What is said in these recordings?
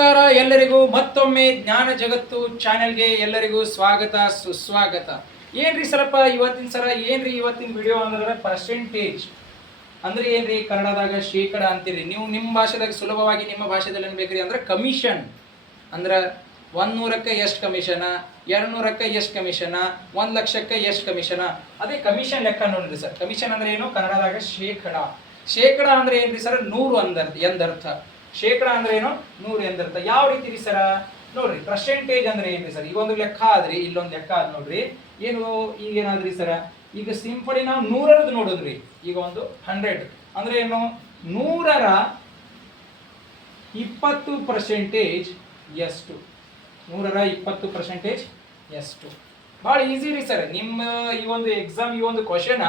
ನಮಸ್ಕಾರ, ಎಲ್ಲರಿಗೂ ಮತ್ತೊಮ್ಮೆ ಜ್ಞಾನ ಜಗತ್ತು ಚಾನೆಲ್ಗೆ ಎಲ್ಲರಿಗೂ ಸ್ವಾಗತ, ಸುಸ್ವಾಗತ. ಏನ್ರಿ ಸರಪ್ಪ, ಇವತ್ತಿನ ಸರ ಏನ್ರಿ ಇವತ್ತಿನ ವಿಡಿಯೋ ಅಂದ್ರೆ ಪರ್ಸೆಂಟೇಜ್ ಅಂದ್ರೆ ಏನ್ರಿ ಕನ್ನಡದಾಗ ಶೇಕಡ ಅಂತೀರಿ. ನೀವು ನಿಮ್ಮ ಭಾಷೆದಾಗ ಸುಲಭವಾಗಿ ನಿಮ್ಮ ಭಾಷೆದಲ್ಲಿ ಅನ್ಬೇಕ್ರಿ ಅಂದ್ರೆ ಕಮಿಷನ್ ಅಂದ್ರೆ ಒಂದ್ ನೂರಕ್ಕೆ ಎಷ್ಟು ಕಮಿಷನ ಎರಡು ನೂರಕ್ಕೆ ಎಷ್ಟು ಕಮಿಷನ ಒಂದು ಲಕ್ಷಕ್ಕೆ ಎಷ್ಟು ಕಮಿಷನ ಅದೇ ಕಮಿಷನ್ ಲೆಕ್ಕ ನೋಡ್ರಿ ಸರ್. ಕಮಿಷನ್ ಅಂದ್ರೆ ಏನು? ಕನ್ನಡದಾಗ ಶೇಕಡ. ಶೇಕಡ ಅಂದ್ರೆ ಏನ್ರಿ ಸರ್? ನೂರು ಅಂದರ್ ಎಂದರ್ಥ. ಶೇಕಡ ಅಂದ್ರೆ ಏನು? ನೂರು ಎಂದರ್ಥ ಯಾವ ರೀತಿ ರೀ ಸರ? ನೋಡ್ರಿ ಪರ್ಸೆಂಟೇಜ್ ಅಂದ್ರೆ ಏನ್ರಿ ಸರ್? ಈ ಒಂದು ಲೆಕ್ಕ ಆದ್ರಿ, ಇಲ್ಲೊಂದು ಲೆಕ್ಕ ಆದ್ ನೋಡ್ರಿ. ಏನು ಈಗ ಏನಾದ್ರಿ ಸರ? ಈಗ ಸಿಂಪಡಿ ನಾವು ನೂರರದ್ದು ನೋಡಿದ್ರಿ. ಈಗ ಒಂದು ಹಂಡ್ರೆಡ್ ಅಂದ್ರೆ ಏನು? ನೂರರ ಇಪ್ಪತ್ತು ಪರ್ಸೆಂಟೇಜ್ ಎಷ್ಟು? ನೂರರ ಇಪ್ಪತ್ತು ಪರ್ಸೆಂಟೇಜ್ ಎಷ್ಟು? ಭಾಳ ಈಸಿ ರೀ ಸರ್. ನಿಮ್ಮ ಈ ಒಂದು ಎಕ್ಸಾಮ್ ಈ ಒಂದು ಕ್ವಶನ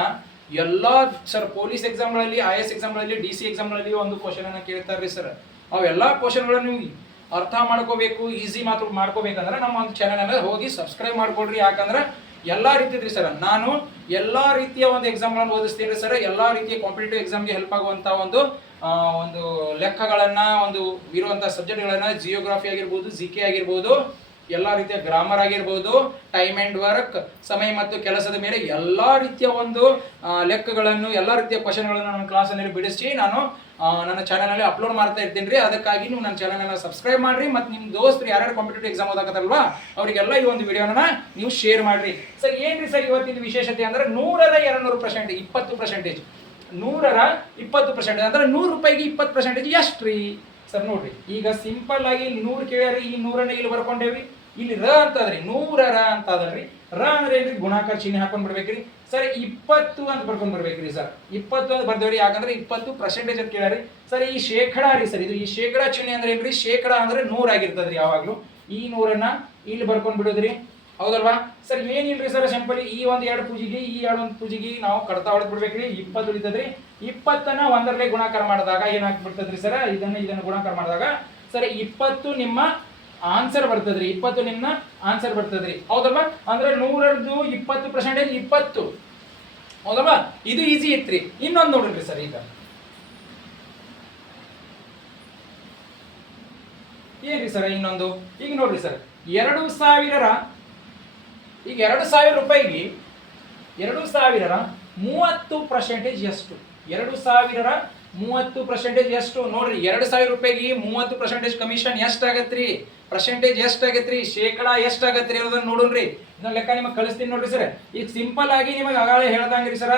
ಎಲ್ಲ ಸರ್ ಪೊಲೀಸ್ ಎಕ್ಸಾಮ್ಗಳಲ್ಲಿ ಐ ಎಸ್ ಎಕ್ಸಾಮ್ಗಳಲ್ಲಿ ಡಿ ಸಿ ಎಕ್ಸಾಮ್ಗಳಲ್ಲಿ ಒಂದು ಕ್ವಶನ್ ಅನ್ನ ಕೇಳ್ತಾರೆ ರೀ ಸರ್. ಅವೆಲ್ಲ ಕ್ವಶನ್ಗಳನ್ನು ನೀವು ಅರ್ಥ ಮಾಡ್ಕೋಬೇಕು ಈಸಿ ಮಾತ್ರ ಮಾಡ್ಕೋಬೇಕಂದ್ರೆ ನಮ್ಮ ಒಂದು ಚಾನಲನ್ನು ಹೋಗಿ ಸಬ್ಸ್ಕ್ರೈಬ್ ಮಾಡ್ಕೊಳ್ರಿ. ಯಾಕಂದ್ರೆ ಎಲ್ಲ ರೀತಿದ್ರಿ ಸರ್ ನಾನು ಎಲ್ಲ ರೀತಿಯ ಒಂದು ಎಕ್ಸಾಮ್ಗಳನ್ನು ಓದಿಸ್ತೀನಿ ಸರ್ ಎಲ್ಲ ರೀತಿಯ ಕಾಂಪಿಟೇಟಿವ್ ಎಕ್ಸಾಮ್ಗೆ ಹೆಲ್ಪ್ ಆಗುವಂಥ ಒಂದು ಒಂದು ಲೆಕ್ಕಗಳನ್ನ, ಒಂದು ಇರುವಂಥ ಸಬ್ಜೆಕ್ಟ್ಗಳನ್ನು ಜಿಯೋಗ್ರಫಿ ಆಗಿರ್ಬೋದು ಜಿ ಕೆ ಆಗಿರ್ಬೋದು ಎಲ್ಲ ರೀತಿಯ ಗ್ರಾಮರ್ ಆಗಿರ್ಬೋದು ಟೈಮ್ ಆ್ಯಂಡ್ ವರ್ಕ್ ಸಮಯ ಮತ್ತು ಕೆಲಸದ ಮೇಲೆ ಎಲ್ಲ ರೀತಿಯ ಒಂದು ಲೆಕ್ಕಗಳನ್ನು, ಎಲ್ಲ ರೀತಿಯ ಕ್ವಶನ್ಗಳನ್ನು ನನ್ನ ಕ್ಲಾಸಲ್ಲಿ ಬಿಡಿಸಿ ನಾನು ನನ್ನ ಚಾನಲಲ್ಲಿ ಅಪ್ಲೋಡ್ ಮಾಡ್ತಾ ಇರ್ತೀನಿ ರೀ. ಅದಕ್ಕಾಗಿ ನೀವು ನನ್ನ ಚಾನಲ್ನ ಸಬ್ಸ್ಕ್ರೈಬ್ ಮಾಡ್ರಿ ಮತ್ತು ನಿಮ್ಮ ದೋಸ್ತರು ಯಾರ್ಯಾರು ಕಾಂಪಿಟೇಟಿವ್ ಎಕ್ಸಾಮ್ ಓದಾಕತ್ತಲ್ವಾ ಅವರಿಗೆಲ್ಲ ಈ ಒಂದು ವಿಡಿಯೋನ ನೀವು ಶೇರ್ ಮಾಡ್ರಿ. ಸರ್, ಏನ್ರಿ ಸರ್ ಇವತ್ತಿನ ವಿಶೇಷತೆ ಅಂದ್ರೆ ನೂರರ ಎರಡು ನೂರು ಪರ್ಸೆಂಟ್ ಇಪ್ಪತ್ತು ಪರ್ಸೆಂಟೇಜ್ ನೂರರ ಇಪ್ಪತ್ತು ಪರ್ಸೆಂಟೇಜ್ ಅಂದ್ರೆ ನೂರು ರೂಪಾಯಿಗೆ ಇಪ್ಪತ್ತು ಪರ್ಸೆಂಟೇಜ್ ಎಷ್ಟು ರೀ ಸರ್, ನೋಡ್ರಿ, ಈಗ ಸಿಂಪಲ್ ಆಗಿ ನೂರು ಕೇಳ್ಯಾರಿ ಈ ನೂರನ್ನ ಇಲ್ಲಿ ಬರ್ಕೊಂಡೇವಿ. ಇಲ್ಲಿ ರ ಅಂತದ್ರಿ ರ ಅಂತ ಅದಲ್ರಿ ರ ಅಂದ್ರೆ ಏನ್ರಿ? ಗುಣಾಕಾರ ಚಿಹ್ನೆ ಹಾಕೊಂಡ್ ಬಿಡ್ಬೇಕ್ರಿ. ಸರ್, ಇಪ್ಪತ್ತು ಅಂತ ಬರ್ಕೊಂಡ್ ಬರ್ಬೇಕ್ರಿ ಸರ್. ಇಪ್ಪತ್ತು ಅಂತ ಬರ್ದೇವ್ರಿ, ಯಾಕಂದ್ರೆ ಇಪ್ಪತ್ತು ಪರ್ಸೆಂಟೇಜ್ ಅಂತ ಕೇಳ್ಯಾರಿ. ಸರ್, ಈ ಶೇಕಡ ರೀ ಸರ್, ಇದು ಈ ಶೇಕಡ ಚಿಹ್ನೆ ಅಂದ್ರೆ ಏನ್ರಿ? ಶೇಕಡ ಅಂದ್ರೆ ನೂರ ಆಗಿರ್ತದ್ರಿ ಯಾವಾಗ್ಲೂ. ಈ ನೂರನ್ನ ಇಲ್ಲಿ ಬರ್ಕೊಂಡ್ ಬಿಡೋದ್ರಿ. ಹೌದಲ್ವಾ? ಸರ್, ಏನಿಲ್ರಿ ಸರ್ ಸಿಂಪಲ್? ಈ ಒಂದ್ ಎರಡು ಪೂಜೆಗೆ, ಈ ಎರಡು ಒಂದು ಪೂಜೆಗೆ ನಾವು ಕಡತ ಹೊಡೆದ್ ಬಿಡ್ಬೇಕ್ರಿ ಇಪ್ಪತ್ತು ಉಳಿತದ್ರಿ. ಇಪ್ಪತ್ತನ್ನ ಒಂದರಲ್ಲೇ ಗುಣಾಕಾರ ಮಾಡಿದಾಗ ಏನಾಗ್ಬಿಡ್ತದ್ರಿ ಸರ್? ಇದನ್ನ ಇದನ್ನ ಗುಣಾಕಾರ ಮಾಡಿದಾಗ, ಸರ್, ಇಪ್ಪತ್ತು ನಿಮ್ಮ ಆನ್ಸರ್ ಬರ್ತದ್ರಿ, ಇಪ್ಪತ್ತು ನಿಮ್ಮ ಆನ್ಸರ್ ಬರ್ತದ್ರಿ. ಹೌದಲ್ವಾ? ಅಂದ್ರೆ ನೂರದ್ದು ಇಪ್ಪತ್ತು ಪರ್ಸೆಂಟೇಜ್ ಇಪ್ಪತ್ತು. ಹೌದಲ್ವಾ? ಇದು ಈಸಿ ಇತ್ರಿ. ಇನ್ನೊಂದು ನೋಡ್ರಿ ಸರ್ ಈಗ. ಏನ್ರಿ ಸರ್ ಇನ್ನೊಂದು? ಈಗ ನೋಡ್ರಿ ಸರ್, ಎರಡು ಸಾವಿರರ, ಈಗ ಎರಡು ಸಾವಿರ ರೂಪಾಯಿಗೆ ಎರಡು ಸಾವಿರರ ಮೂವತ್ತು ಪರ್ಸೆಂಟೇಜ್ ಎಷ್ಟು? ಎರಡು ಸಾವಿರರ ಮೂವತ್ತು ಪರ್ಸೆಂಟೇಜ್ ಎಷ್ಟು? ನೋಡ್ರಿ, ಎರಡು ಸಾವಿರ ರೂಪಾಯಿಗೆ ಮೂವತ್ತು ಪರ್ಸೆಂಟೇಜ್ ಕಮಿಷನ್ ಎಷ್ಟು ಆಗತ್ರಿ ಪರ್ಸೆಂಟೇಜ್ ಎಷ್ಟು ಆಗತ್ರಿ ಶೇಕಡ ಎಷ್ಟು ಆಗತ್ರಿ ಅನ್ನೋದನ್ನ ನೋಡೋಣ್ರಿ. ಇದನ್ನ ಲೆಕ್ಕ ನಿಮಗೆ ಕಳಿಸ್ತೀನಿ ನೋಡ್ರಿ ಸರ್. ಈಗ ಸಿಂಪಲ್ ಆಗಿ ನಿಮಗೆ ಆಗಾಳೆ ಹೇಳ್ದಂಗ್ರಿ ಸರ್.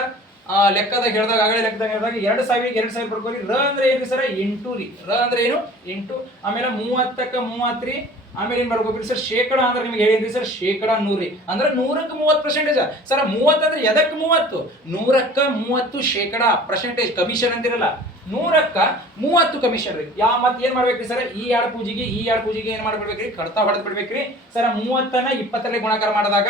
ಲೆಕ್ಕದಾಗ ಹೇಳಿದಾಗ, ಆಗಲೇ ಲೆಕ್ಕದಾಗ ಹೇಳಿದಾಗ ಎರಡು ಸಾವಿರ ಎರಡು ಸಾವಿರ ಪಡ್ಕೋರಿ. ರ ಅಂದ್ರೆ ಏನ್ರಿ ಸರ್? ಎಂಟು ರೀ. ರ ಅಂದ್ರೆ ಏನು? ಎಂಟು. ಆಮೇಲೆ ಮೂವತ್ತಕ್ಕ ಮೂವತ್ತ್ರಿ. ಆಮೇಲೆ ಏನ್ ಬರ್ಕೋಬೇಕ್ರಿ ಸರ್? ಶೇಕಡ ಅಂದ್ರೆ ನಿಮ್ಗೆ ಹೇಳಿದ್ರಿ ಸರ್, ಶೇಕಡ ನೂರಿ ಅಂದ್ರೆ ನೂರಕ್ಕ ಮೂವತ್ತು ಪರ್ಸೆಂಟೇಜ್ ಸರ್, ಮೂವತ್ತು ಅಂದ್ರೆ ಎದಕ್ಕೆ ಮೂವತ್ತು? ನೂರಕ್ಕ ಮೂವತ್ತು ಶೇಕಡ ಪರ್ಸೆಂಟೇಜ್ ಕಮಿಷನ್ ಅಂತಿರಲ್ಲ. ನೂರಕ್ಕ ಮೂವತ್ತು ಕಮಿಷನ್ ರೀ ಯಾವ ಮತ್ತೆ ಏನ್ ಮಾಡ್ಬೇಕ್ರಿ ಸರ್? ಈ ಎರಡು ಪೂಜೆಗೆ, ಈ ಎರಡು ಪೂಜೆಗೆ ಏನ್ ಮಾಡ್ಬಿಡ್ಬೇಕ್ರಿ ಕಡ್ತಾ ಹೊಡೆದ್ ಬಿಡ್ಬೇಕ್ರಿ. ಸರ್ ಮೂವತ್ತನ ಇಪ್ಪತ್ತರಲ್ಲಿ ಗುಣಾಕಾರ ಮಾಡಿದಾಗ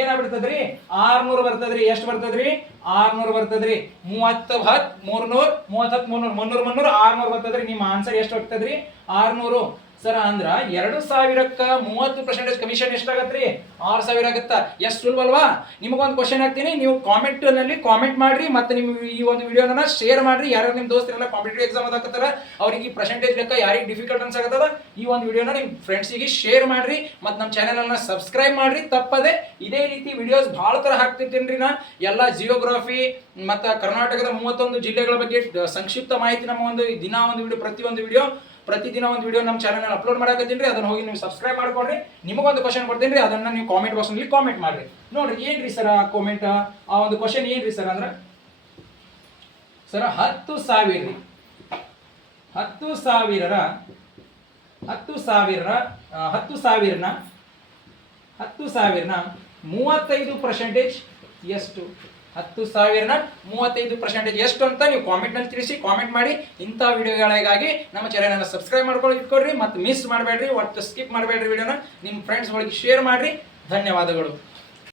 ಏನಾಗ್ಬಿಡ್ತದ್ರಿ? ಆರ್ನೂರು ಬರ್ತದ್ರಿ. ಎಷ್ಟು ಬರ್ತದ್ರಿ? ಆರ್ನೂರು ಬರ್ತದ್ರಿ. ಮೂವತ್ತು ಹತ್ ಮೂರ್ನೂರ್ ಮೂವತ್ ಹತ್ ಮೂರ್ನೂರ್, ಮುನ್ನೂರ್ ಮುನ್ನೂರ್, ಆರ್ನೂರ್ ಬರ್ತದ್ರಿ. ನಿಮ್ಮ ಆನ್ಸರ್ ಎಷ್ಟು ಹೋಗ್ತದ್ರಿ? ಆರ್ನೂರು. ಸರ್ ಅಂದ್ರ ಎರಡು ಸಾವಿರಕ್ಕ ಮೂವತ್ತು ಪರ್ಸೆಂಟೇಜ್ ಕಮಿಷನ್ ಎಷ್ಟಾಗತ್ರಿ? ಆರು ಸಾವಿರ ಆಗತ್ತ? ಎಷ್ಟು ಸುಲಭ ಅಲ್ವಾ? ನಿಮಗೊಂದು ಕ್ವಶನ್ ಹಾಕ್ತೀನಿ. ನೀವು ಕಾಮೆಂಟ್ನಲ್ಲಿ ಕಾಮೆಂಟ್ ಮಾಡ್ರಿ ಮತ್ತೆ ನಿಮ್ಮ ಈ ಒಂದು ವಿಡಿಯೋನ ಶೇರ್ ಮಾಡ್ರಿ. ಯಾರು ನಿಮ್ಮ ದೋಸ್ತರೆಲ್ಲ ಕಾಂಪಿಟೇಟಿವ್ ಎಕ್ಸಾಮ್ ಅದಕ್ಕತ್ತಾರ ಅವ್ರಿಗೆ ಈ ಪರ್ಸೆಂಟೇಜ್ ಲೆಕ್ಕ ಯಾರಿಗೆ ಡಿಫಿಕಲ್ಟ್ ಅನ್ಸಾಕತ್ತದ, ಈ ಒಂದು ವಿಡಿಯೋನ ನಿಮ್ಮ ಫ್ರೆಂಡ್ಸಿಗೆ ಶೇರ್ ಮಾಡ್ರಿ. ಮತ್ತೆ ನಮ್ಮ ಚಾನೆಲ್ ಸಬ್ಸ್ಕ್ರೈಬ್ ಮಾಡ್ರಿ. ತಪ್ಪದೆ ಇದೇ ರೀತಿ ವಿಡಿಯೋಸ್ ಭಾಳ ತರ ಹಾಕ್ತಿರ್ತೀನಿ ನಾ. ಎಲ್ಲ ಜಿಯೋಗ್ರಫಿ ಮತ್ತೆ ಕರ್ನಾಟಕದ ಮೂವತ್ತೊಂದು ಜಿಲ್ಲೆಗಳ ಬಗ್ಗೆ ಸಂಕ್ಷಿಪ್ತ ಮಾಹಿತಿ ನಮ್ಮ ಒಂದು ದಿನ ಒಂದು ವಿಡಿಯೋ ಪ್ರತಿಯೊಂದು ವಿಡಿಯೋ ಪ್ರತಿದಿನ ಒಂದು ವಿಡಿಯೋ ನಮ್ಮ ಚಾನಲ್ ಅಪ್ಲೋಡ್ ಮಾಡಕತ್ತೀನಿ ಅದನ್ನ ಹೋಗಿ ನೀವು ಸಬ್ಸ್ಕ್ರೈಬ್ ಮಾಡ್ಕೊಡ್ರಿ ನಿಮಗೊಂದು ಕ್ವಶನ್ ಕೊಡ್ತೀನಿ ರೀ. ಅದನ್ನ ನೀವು ಕಾಮೆಂಟ್ ಬಾಕ್ಸ್ನಲ್ಲಿ ಕಾಮೆಂಟ್ ಮಾಡ್ರಿ. ನೋಡ್ರಿ, ಏನ್ರಿ ಸರ್ ಆ ಕಾಮೆಂಟ್ ಆ ಒಂದು ಕ್ವಶನ್ ಏನ್ರಿ ಸರ್ ಅಂದ್ರೆ? ಸರ್ ಹತ್ತು ಸಾವಿರ ರೀ. ಹತ್ತು ಸಾವಿರರ ಹತ್ತು ಸಾವಿರರ ಹತ್ತು ಸಾವಿರನ ಹತ್ತು ಸಾವಿರನ ಮೂವತ್ತೈದು ಪರ್ಸೆಂಟೇಜ್ ಎಷ್ಟು? ಹತ್ತು ಸಾವಿರನ ಮೂವತ್ತೈದು ಪರ್ಸೆಂಟೇಜ್ ಎಷ್ಟು ಅಂತ ನೀವು ಕಾಮೆಂಟ್ನಲ್ಲಿ ತಿಳಿಸಿ ಕಾಮೆಂಟ್ ಮಾಡಿ. ಇಂಥ ವಿಡಿಯೋಗಳಿಗಾಗಿ ನಮ್ಮ ಚಾನಲನ್ನು ಸಬ್ಸ್ಕ್ರೈಬ್ ಮಾಡ್ಕೊಳ್ಳಿ ಇಟ್ಕೊಡ್ರಿ ಮತ್ತು ಮಿಸ್ ಮಾಡಬೇಡ್ರಿ, ಒಟ್ಟು ಸ್ಕಿಪ್ ಮಾಡಬೇಡ್ರಿ ವಿಡಿಯೋನ ನಿಮ್ಮ ಫ್ರೆಂಡ್ಸ್ಗಳಿಗೆ ಶೇರ್ ಮಾಡಿರಿ. ಧನ್ಯವಾದಗಳು.